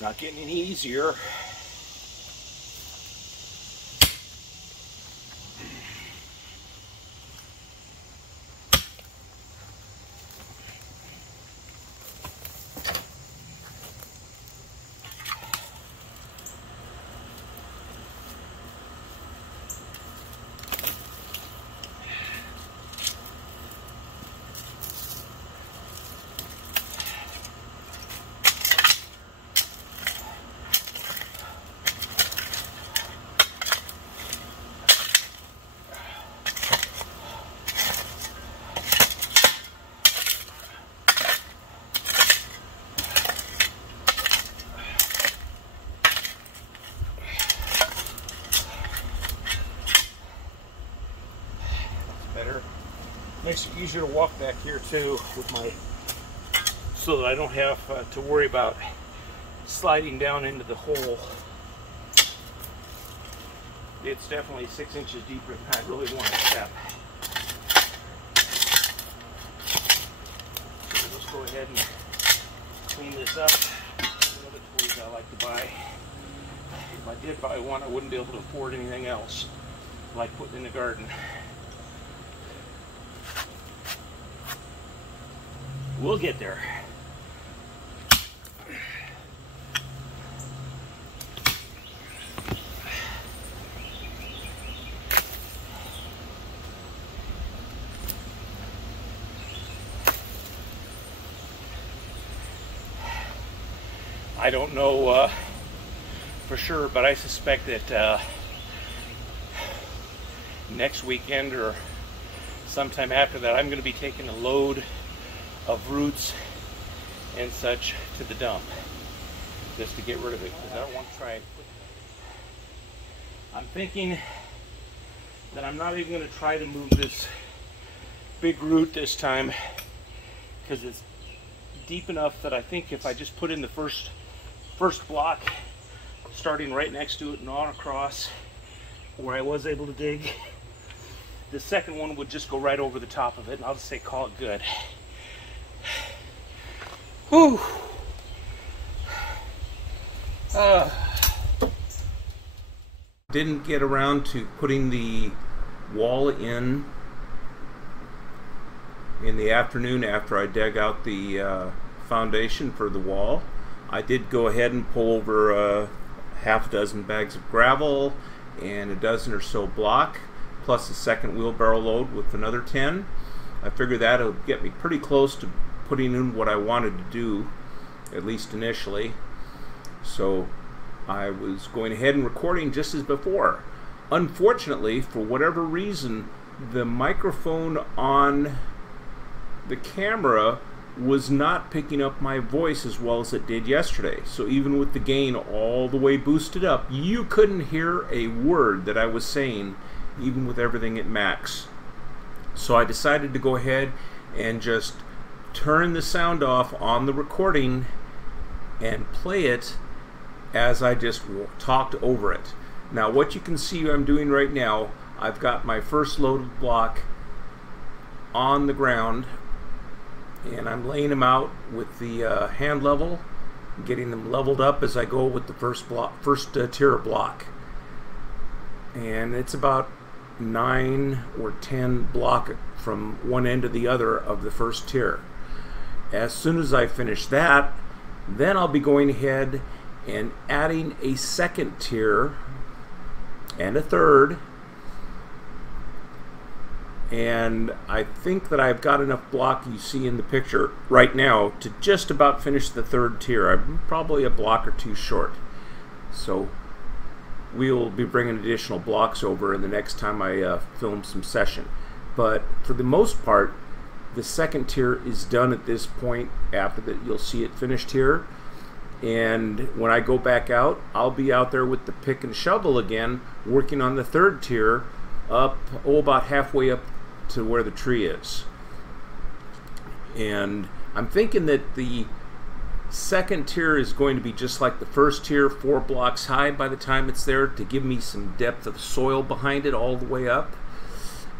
It's not getting any easier. Better. Makes it easier to walk back here too with my, so that I don't have to worry about sliding down into the hole. It's definitely 6 inches deeper than I really want to step. So let's go ahead and clean this up. Another toys I like to buy. If I did buy one, I wouldn't be able to afford anything else, like putting in the garden. We'll get there. I don't know for sure, but I suspect that next weekend or sometime after that, I'm going to be taking a load of roots and such to the dump just to get rid of it, because I don't want to try and I'm thinking that I'm not even going to try to move this big root this time, because it's deep enough that I think if I just put in the first block starting right next to it and on across where I was able to dig, the second one would just go right over the top of it, and I'll just say call it good. Whew. Didn't get around to putting the wall in the afternoon after I dug out the foundation for the wall. I did go ahead and pull over half a dozen bags of gravel and a dozen or so block, plus a second wheelbarrow load with another 10. I figured that'll get me pretty close to putting in what I wanted to do, at least initially. So I was going ahead and recording just as before. Unfortunately, for whatever reason, the microphone on the camera was not picking up my voice as well as it did yesterday. So even with the gain all the way boosted up, you couldn't hear a word that I was saying, even with everything at max. So I decided to go ahead and just turn the sound off on the recording and play it as I just talked over it. Now what you can see I'm doing right now, I've got my first loaded block on the ground and I'm laying them out with the hand level, getting them leveled up as I go with the first tier block. And it's about 9 or 10 block from one end to the other of the first tier. As soon as I finish that, then I'll be going ahead and adding a second tier and a third, and I think that I've got enough block you see in the picture right now to just about finish the third tier. I'm probably a block or two short, so we'll be bringing additional blocks over in the next time I film some session. But for the most part, the second tier is done at this point. After that, you'll see it finished here. And when I go back out, I'll be out there with the pick and shovel again, working on the third tier up, about halfway up to where the tree is. And I'm thinking that the second tier is going to be just like the first tier, 4 blocks high by the time it's there, to give me some depth of soil behind it all the way up.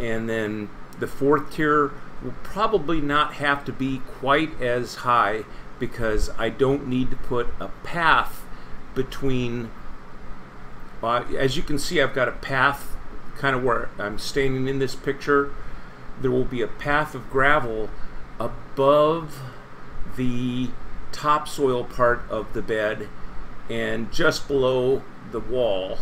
And then the fourth tier will probably not have to be quite as high, because I don't need to put a path between, as you can see, I've got a path kind of where I'm standing in this picture. There will be a path of gravel above the topsoil part of the bed and just below the wall,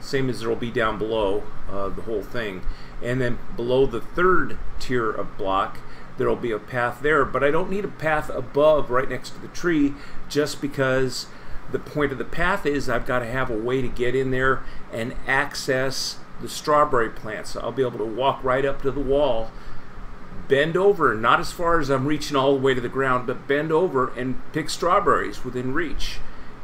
same as there will be down below the whole thing. And then below the third tier of block, there will be a path there, but I don't need a path above right next to the tree, just because the point of the path is I've got to have a way to get in there and access the strawberry plants. I'll be able to walk right up to the wall, bend over, not as far as I'm reaching all the way to the ground, but bend over and pick strawberries within reach.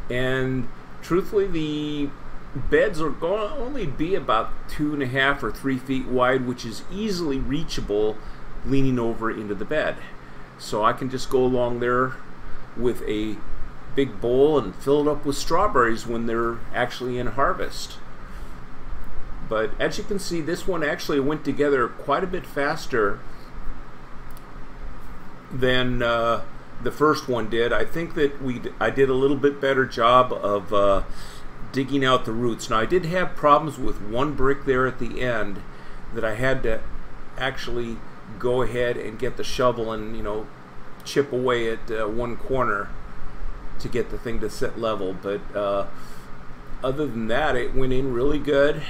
And truthfully, the beds are going to only be about 2.5 or 3 feet wide, which is easily reachable leaning over into the bed. So I can just go along there with a big bowl and fill it up with strawberries when they're actually in harvest. But as you can see, this one actually went together quite a bit faster than the first one did. I think that I did a little bit better job of digging out the roots. Now, I did have problems with one brick there at the end that I had to actually go ahead and get the shovel and, you know, chip away at one corner to get the thing to set level. But other than that, it went in really good.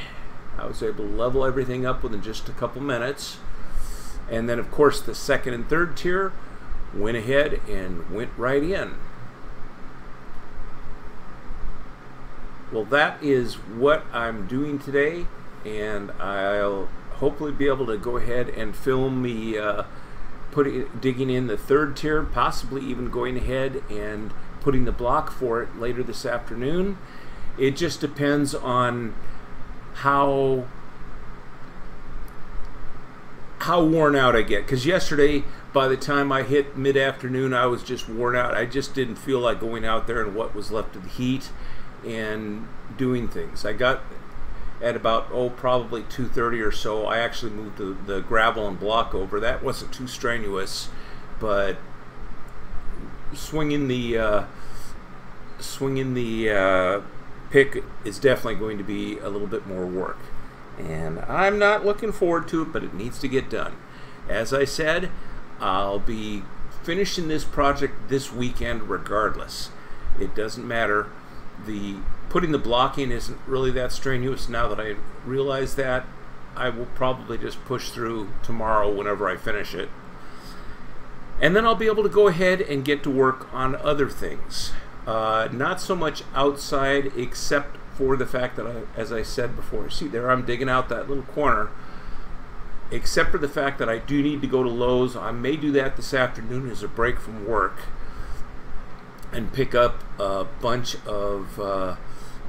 I was able to level everything up within just a couple minutes. And then, of course, the second and third tier went ahead and went right in. Well, that is what I'm doing today, and I'll hopefully be able to go ahead and film me digging in the third tier, possibly even going ahead and putting the block for it later this afternoon. It just depends on how worn out I get, because yesterday, by the time I hit mid-afternoon, I was just worn out. I just didn't feel like going out there and what was left of the heat and doing things. I got at about, probably 2:30 or so, I actually moved the gravel and block over. That wasn't too strenuous, but swinging the pick is definitely going to be a little bit more work. And I'm not looking forward to it, but it needs to get done. As I said, I'll be finishing this project this weekend regardless. It doesn't matter. Putting the block in isn't really that strenuous. Now that I realize that, I will probably just push through tomorrow whenever I finish it. And then I'll be able to go ahead and get to work on other things. Not so much outside, except for the fact that, as I said before, see there I'm digging out that little corner. Except for the fact that I do need to go to Lowe's. I may do that this afternoon as a break from work and pick up a bunch of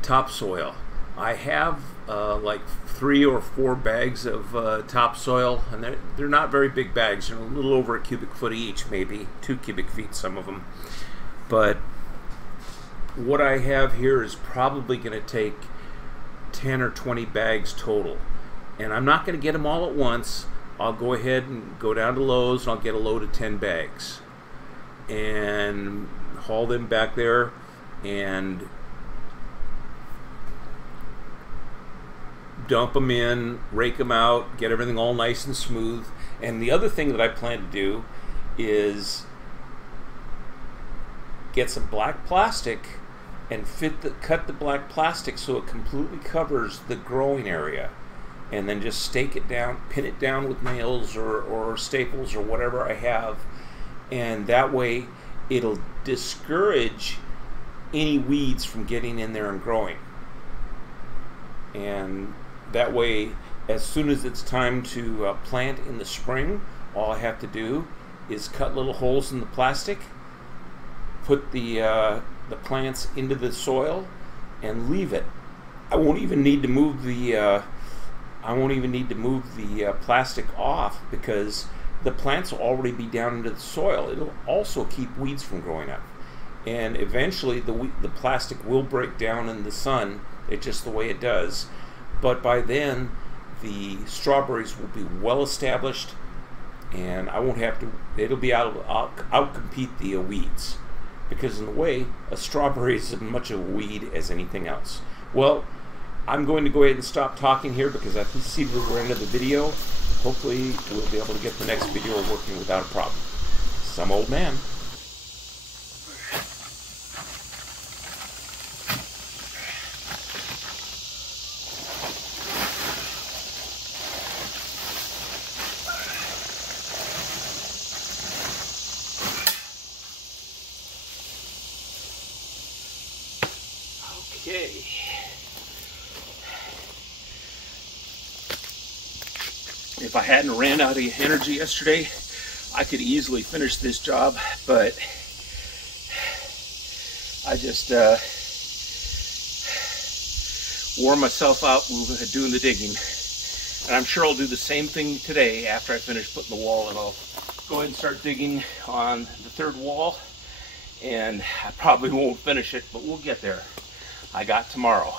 topsoil. I have like 3 or 4 bags of topsoil, and they're not very big bags. They're a little over a cubic foot each, maybe 2 cubic feet, some of them. But what I have here is probably going to take 10 or 20 bags total. And I'm not going to get them all at once. I'll go ahead and go down to Lowe's and I'll get a load of 10 bags and haul them back there and dump them in, rake them out, get everything all nice and smooth. And the other thing that I plan to do is get some black plastic and cut the black plastic so it completely covers the growing area, and then just stake it down, pin it down with nails or staples or whatever I have, and that way it'll discourage any weeds from getting in there and growing. And that way, as soon as it's time to plant in the spring, all I have to do is cut little holes in the plastic, put the plants into the soil, and leave it. I won't even need to move the plastic off, because the plants will already be down into the soil. It'll also keep weeds from growing up, and eventually the plastic will break down in the sun. It's just the way it does. But by then, the strawberries will be well established, and I won't have to. It'll be out compete the weeds. because in a way, a strawberry is as much of a weed as anything else. Well, I'm going to go ahead and stop talking here because I can see that we're into the video. Hopefully, we'll be able to get the next video working without a problem. Some old man. Okay. If I hadn't ran out of energy yesterday, I could easily finish this job, but I just wore myself out doing the digging. And I'm sure I'll do the same thing today after I finish putting the wall in. I'll go ahead and start digging on the third wall, and I probably won't finish it, but we'll get there. I got tomorrow.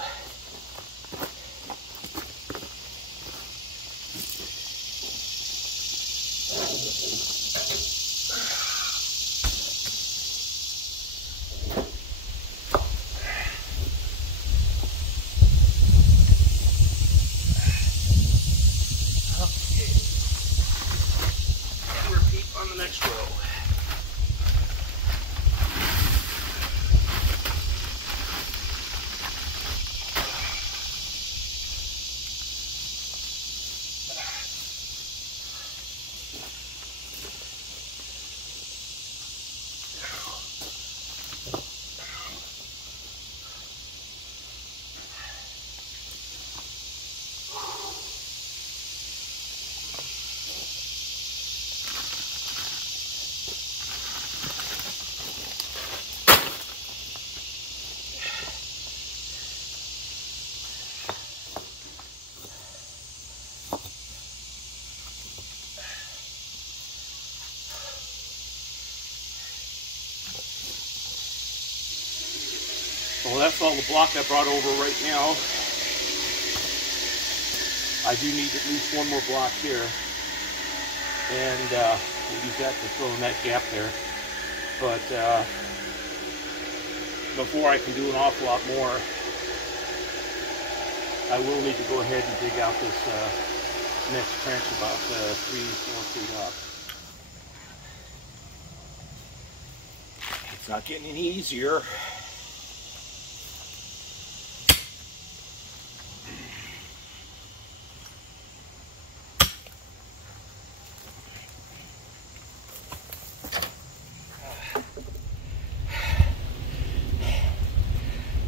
Well, that's all the block I brought over right now. I do need at least one more block here, and we'll use that to fill in that gap there. But before I can do an awful lot more, I will need to go ahead and dig out this next trench about 3-4 feet up. It's not getting any easier.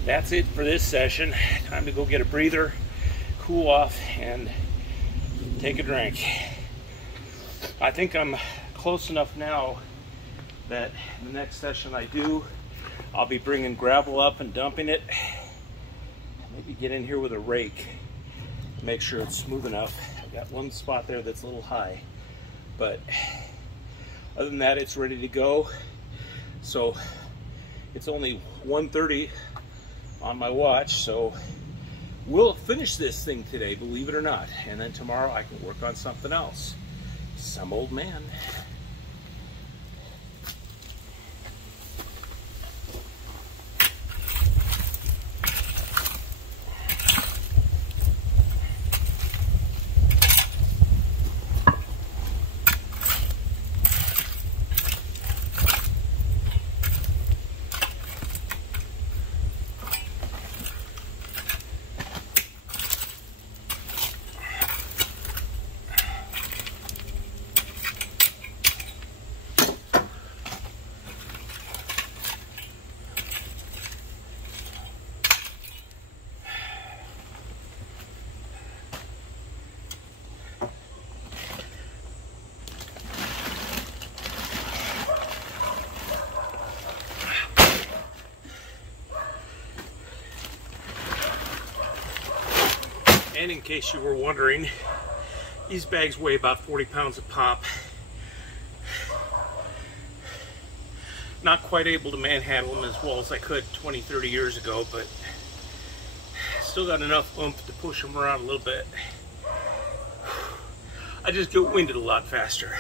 That's it for this session. Time to go get a breather, cool off, and take a drink. I think I'm close enough now that the next session I do, I'll be bringing gravel up and dumping it. Maybe get in here with a rake, make sure it's smooth enough. I've got one spot there that's a little high, but other than that, it's ready to go. So it's only 1:30 on my watch, so we'll finish this thing today, believe it or not, and then tomorrow I can work on something else. Some old man. And in case you were wondering, these bags weigh about 40 pounds a pop. Not quite able to manhandle them as well as I could 20, 30 years ago, but still got enough oomph to push them around a little bit. I just get winded a lot faster.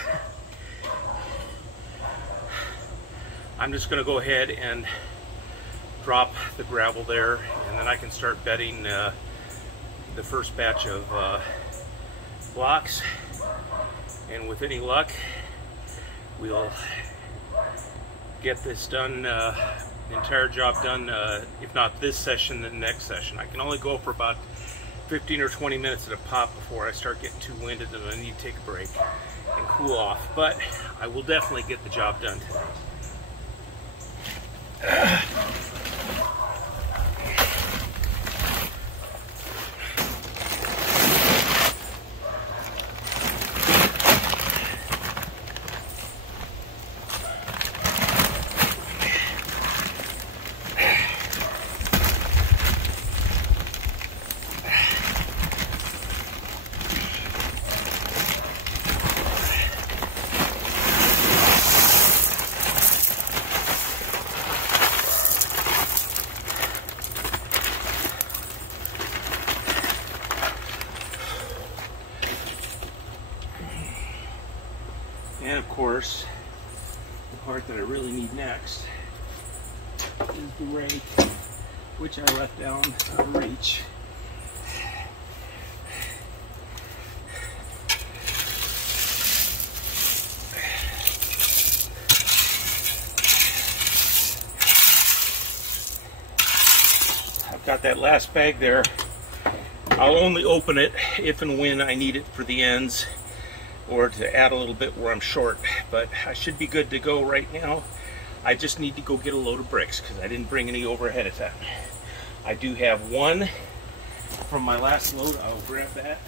I'm just going to go ahead and drop the gravel there, and then I can start bedding the first batch of blocks, and with any luck we'll get this done, the entire job done, if not this session, then next session. I can only go for about 15 or 20 minutes at a pop before I start getting too winded and I need to take a break and cool off, but I will definitely get the job done today. And of course, the part that I really need next is the rake, which I left down out of reach. I've got that last bag there. I'll only open it if and when I need it for the ends, or to add a little bit where I'm short, but I should be good to go right now. I just need to go get a load of bricks because I didn't bring any over ahead of time. I do have one from my last load. I'll grab that.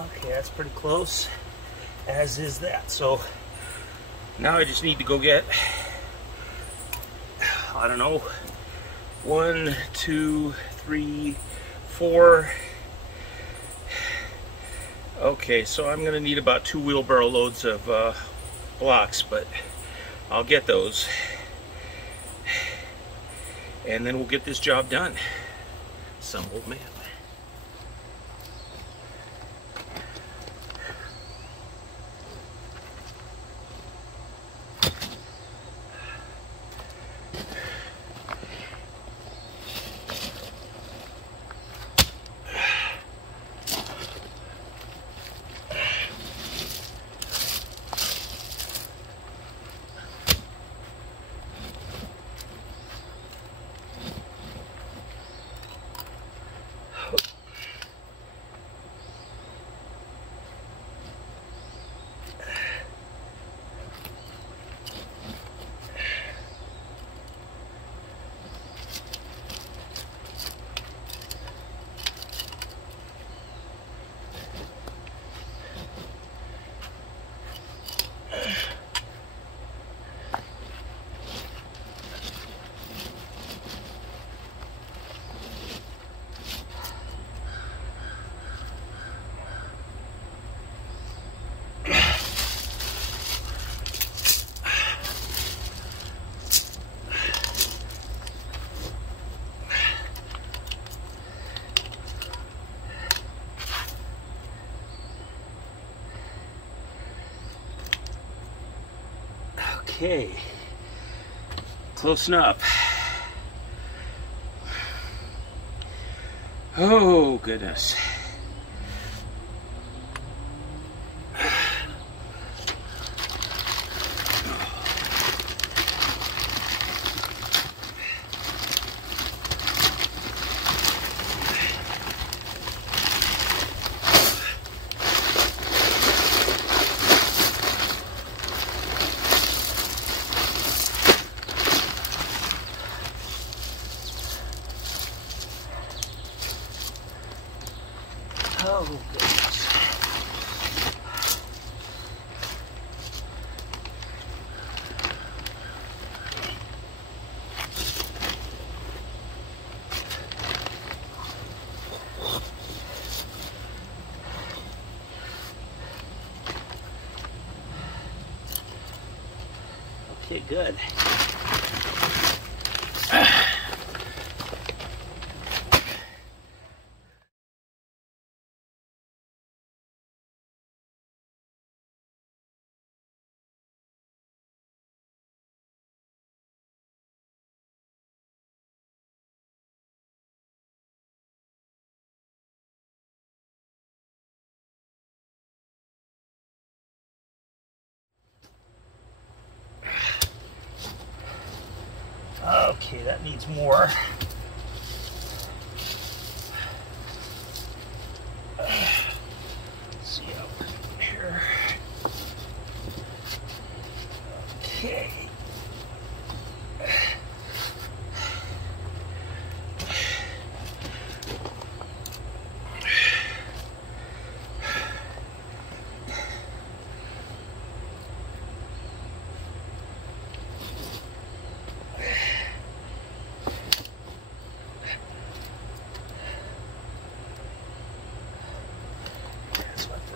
Okay, that's pretty close, as is that. So now I just need to go get, I don't know, 1, 2, 3, 4. Okay, so I'm gonna need about 2 wheelbarrow loads of blocks, but I'll get those, and then we'll get this job done. Some old man. Okay, close enough. Oh, goodness. Oh, goodness. Okay, good. Okay, that needs more. Let's see up here. Okay.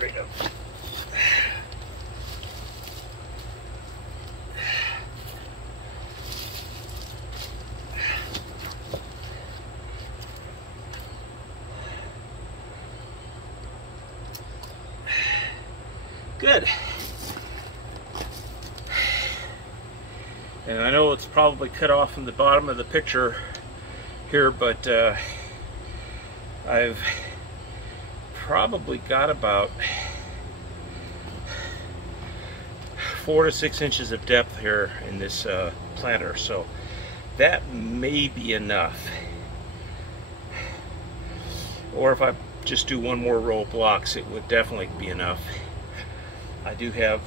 Right up. Good. And I know it's probably cut off in the bottom of the picture here, but I've probably got about 4 to 6 inches of depth here in this planter, so that may be enough. Or if I just do one more row of blocks, it would definitely be enough. I do have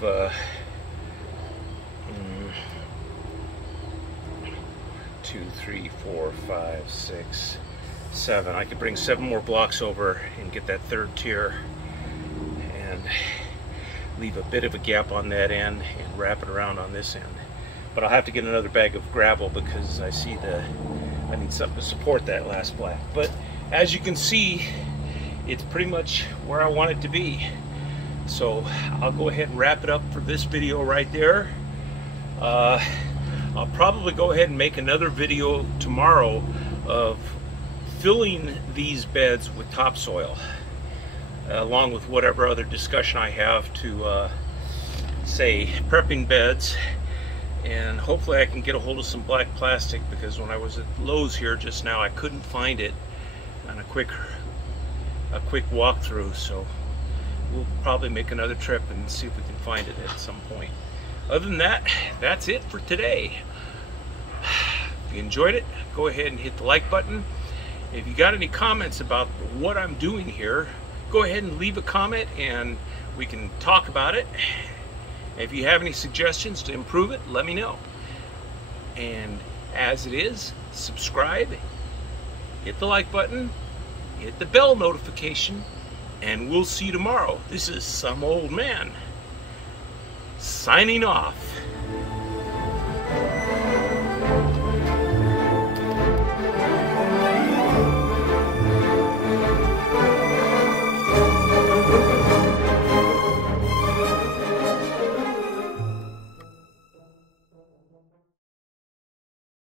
2, 3, 4, 5, 6, 7. I could bring 7 more blocks over and get that third tier and leave a bit of a gap on that end and wrap it around on this end. But I'll have to get another bag of gravel because I see I need something to support that last block. But as you can see, it's pretty much where I want it to be. So I'll go ahead and wrap it up for this video right there. I'll probably go ahead and make another video tomorrow of filling these beds with topsoil, along with whatever other discussion I have to say prepping beds. And hopefully I can get a hold of some black plastic, because when I was at Lowe's here just now I couldn't find it on a quick walkthrough. So we'll probably make another trip and see if we can find it at some point. Other than that, that's it for today. If you enjoyed it, go ahead and hit the like button. If you got any comments about what I'm doing here, go ahead and leave a comment and we can talk about it. If you have any suggestions to improve it, let me know. And as it is, subscribe, hit the like button, hit the bell notification, and we'll see you tomorrow. This is Some Old Man signing off.